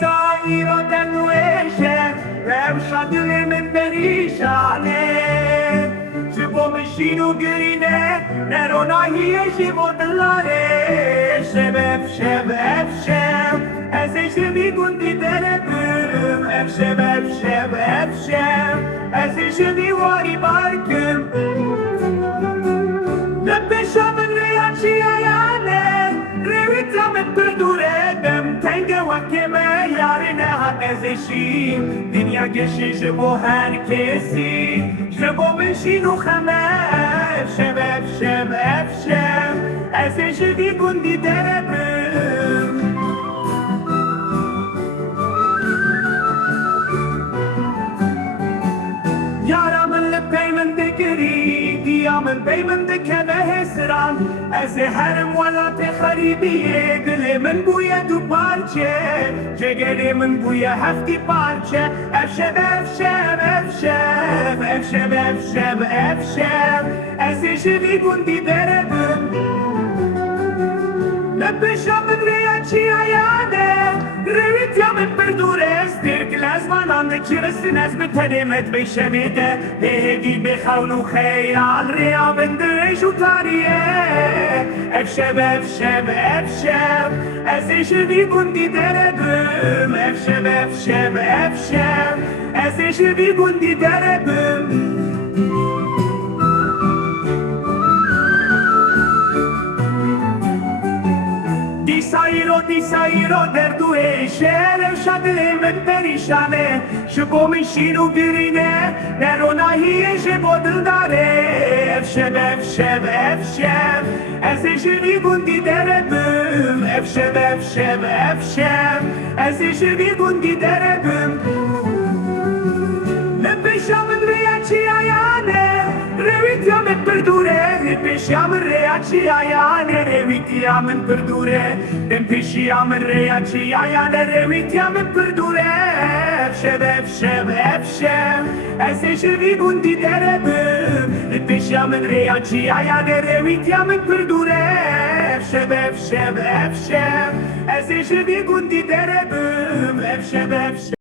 sairo dell'uesce Revşa dilimin perişane Çıbo mişinu girine Nerona hiye životlare Şebep şebep şeb Ez eşimi gundi derebüm Ev şebep şebep şeb Ez eşimi vari barküm Lepeşamın reyaçi ayane Revitamet perduredem Tenge vakime yarine hat ez eşim Dünya geçici bu herkesi Jebo mişinu xemef Şebep şebep şeb Ez eşimi gundi derebüm Yaramın lepeymen dekeri Diyamın beymen dekene hesran Ez herim vela te kharibiye Gülümün buya du parçe Cegerimin buya hefti parçe Efşev efşev efşev Efşev efşev efşev Ez eşevi gundi derebüm Lepeşamın reyaçi ayane Revityamin perdures Dirk lezman andı çiresin ez bitenemet beşemide Behedi bexavnu kheyal Riyamin direş utariye Efşev efşev efşev Ez eşevi gundi derebüm Efşev efşev efşev Ez eşevi gundi derebüm Disairo derdu eşer Evşa dilimin perişane Şıbo mişinu birine Nerona hiye jebo dildare Evşev evşev evşev Ez eşevi gundi derebüm Evşev evşev evşev Ez eşevi gundi derebüm Lepeşamın reyaçi ayane Revityamin perdure Lepeşamın reyaçi ayane Revityamin perdure Lepeşamın reyaçi ayane Revityamin perdure Efşev efşev efşev Ez eşevi gundi derebüm Lepeşamın reyaçi ayane Revityamin perdure Efşev efşev efşev Ez eşevi gundi derebüm Efşev efşev